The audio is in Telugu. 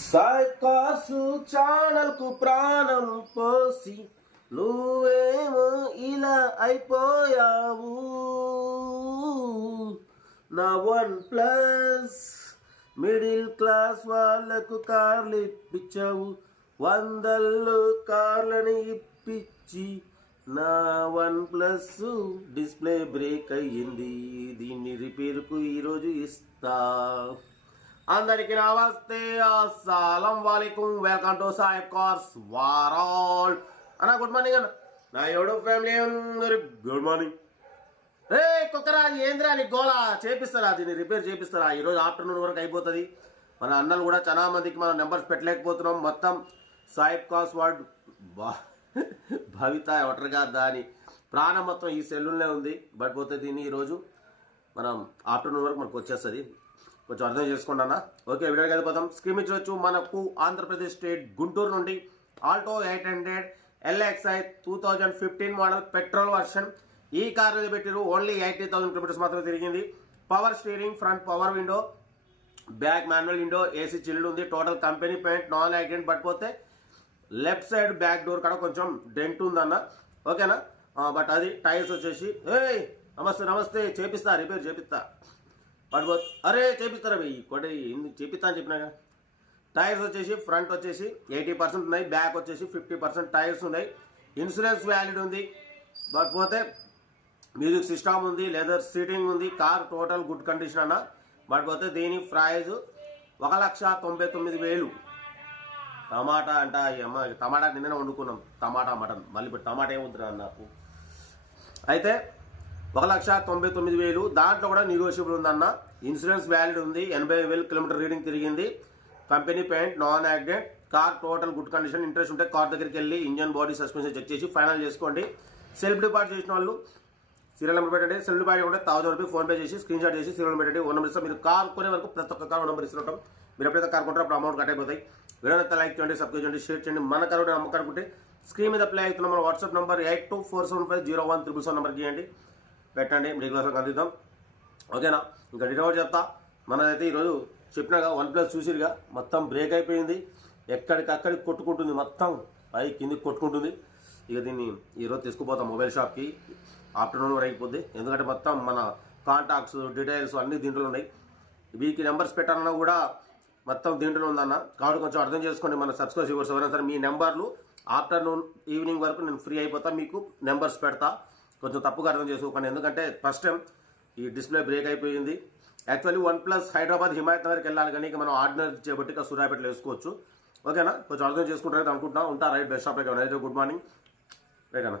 సాయికాసు ఛానల్ కు ప్రాణం పోసి నువ్వేమో ఇలా అయిపోయావు. నా OnePlus మిడిల్ క్లాస్ వాళ్ళకు కార్లు ఇప్పించావు. వందల్లో కార్లని ఇప్పించి నా OnePlus డిస్ప్లే బ్రేక్ అయ్యింది. దీన్ని రిపేర్కు ఈరోజు ఇస్తా. అందరికి నమస్తే, అస్సలం వాలేకుం. Welcome to Saib cars world. అన్న గుడ్ మార్నింగ్ అన్న. నా యూట్యూబ్ ఫ్యామిలీ అందరు గుడ్ మార్నింగ్. రే కుక్కరా, ఏంద్రా నీ గోళ? చేపిస్తారా, దీన్ని రిపేర్ చేపిస్తారా? ఈరోజు ఆఫ్టర్నూన్ వరకు అయిపోతుంది. మన అన్నలు కూడా చాలా మందికి మనం నెంబర్స్ పెట్టలేకపోతున్నాం. మొత్తం సాయిబ్ కార్స్ వరల్డ్ భవిత ఒటరిగా దాని ప్రాణం మొత్తం ఈ సెల్లులోనే ఉంది. బట్ పోతే దీన్ని ఈరోజు మనం ఆఫ్టర్నూన్ వరకు మనకు వచ్చేస్తుంది. కొంచెం అర్థం చేసుకోండి అన్న. ఓకే, వీడియోకి వెళ్ళిపోతాం. స్క్రీన్ మీద చూడొచ్చు, మనకు ఆంధ్రప్రదేశ్ స్టేట్ గుంటూరు నుండి Alto 800 LXi 2015 model petrol version. ఈ కార్ మీద పెట్టారు. ఓన్లీ 80,000 కిలోమీటర్స్ మాత్రమే తిరిగింది. Power steering, front power window, back manual window, AC chilled ఉంది. Total company paint, non accident. But పోతే లెఫ్ట్ సైడ్ బ్యాక్ డోర్ కూడా కొంచెం డెంట్ ఉందన్న. ఓకేనా? బట్ అది టైర్స్ వచ్చేసి నమస్తే నమస్తే చేపిస్తా, రిపేర్ చేపిస్తా. బట్ అరే చేపిస్తారా భయ్ కొట్టి చేపిస్తా అని చెప్పినా. టైర్స్ వచ్చేసి ఫ్రంట్ వచ్చేసి 80% ఉన్నాయి, బ్యాక్ వచ్చేసి 50% టైర్స్ ఉన్నాయి. ఇన్సూరెన్స్ వ్యాలిడ్ ఉంది. బట్ పోతే మ్యూజిక్ సిస్టమ్ ఉంది, లెదర్ సీటింగ్ ఉంది. కార్ టోటల్ గుడ్ కండిషన్ అన్న. బట్ పోతే దీని ప్రైజ్ 1,99,000. టమాటా అంట అమ్మ, టమాటా నిన్ననే వండుకున్నాం. టమాటా మటన్, మళ్ళీ ఇప్పుడు టమాటా ఏముద్దురా నాకు. అయితే 1,99,000. దాంట్లో కూడా నెగోషియబుల్ ఉందన్న. ఇన్సూరెన్స్ వ్యాలిడ్ ఉంది. 80,000 కిలోమీటర్ రీడింగ్ తిరిగింది. Company paint, non accident. Car total good condition. Interest ఉంటే కార్ దగ్గరికి వెళ్ళి ఇంజన్, బాడీ, సస్పెన్షన్ చెక్ చేసి ఫైనల్ చేసుకోండి. సెల్ఫ్ డిపాజిట్ చేసిన వాళ్ళు సీరియల్ నెంబర్ పెట్టండి. సెల్ఫ్ డిపాజిట్ ఉంటే 1,000 రూపీస్ ఫోన్పే చేసి స్క్రీన్ షాట్ చేసి సీరియల్ నెంబర్ పెట్టండి. ఓ నెంబర్ ఇస్తే మీరు కార్ కొనే వరకు ప్రతి ఒక్క కార్ నెంబర్ ఇస్తుంటాం. మీరు ఎప్పుడైతే కార్ కొంటారో అప్పుడు అమౌంట్ కట్ అయిపోతాయి. వీడియోని లైక్ చేయండి, సబ్స్క్రైబ్ చేయండి, షేర్ చేయండి. మన కార్ నమ్మకానుకుంటే స్క్రీన్ మీద ప్లే అవుతున్న మన వాట్సాప్ నెంబర్ 8247501777 నెంబర్కి ఇవ్వండి, పెట్టండి. మిడిల్ క్లాస్కి అందిద్దాం. ఓకేనా? ఇంకా డీటెయిల్ చెప్తా. మనదైతే ఈరోజు చెప్పినాగా OnePlus చూసిరుగా, మొత్తం బ్రేక్ అయిపోయింది. ఎక్కడికక్కడికి కొట్టుకుంటుంది, మొత్తం పై కిందికి కొట్టుకుంటుంది. ఇక దీన్ని ఈరోజు తీసుకుపోతాం మొబైల్ షాప్కి. ఆఫ్టర్నూన్ వరకు అయిపోద్ది. ఎందుకంటే మొత్తం మన కాంటాక్ట్స్, డీటెయిల్స్ అన్నీ దీంట్లో ఉన్నాయి. వీకి నెంబర్స్ పెట్టాలన్నా కూడా మొత్తం దీంట్లో ఉందన్న. కాబట్టి కొంచెం అర్థం చేసుకోండి. మన సబ్స్క్రైబర్స్ ఎవరైనా సరే మీ నెంబర్లు ఆఫ్టర్నూన్ ఈవినింగ్ వరకు నేను ఫ్రీ అయిపోతా, మీకు నెంబర్స్ పెడతా. కొంచెం తప్పుగా అర్థం చేసుకోకండి. ఎందుకంటే ఫస్ట్ టైం ఈ డిస్ప్లే బ్రేక్ అయిపోయింది. యాక్చువల్లీ OnePlus హైదరాబాద్ హిమాయత్ నగర్కి వెళ్ళాలి, కానీ మనం ఆర్డినరీ చేయబట్టి సూర్యాపేటలో వేసుకోవచ్చు. ఓకేనా? కొంచెం అర్థం చేసుకుంటారైతే అనుకుంటున్నా. ఉంటా right. Best shop. Good morning. Right అన్న.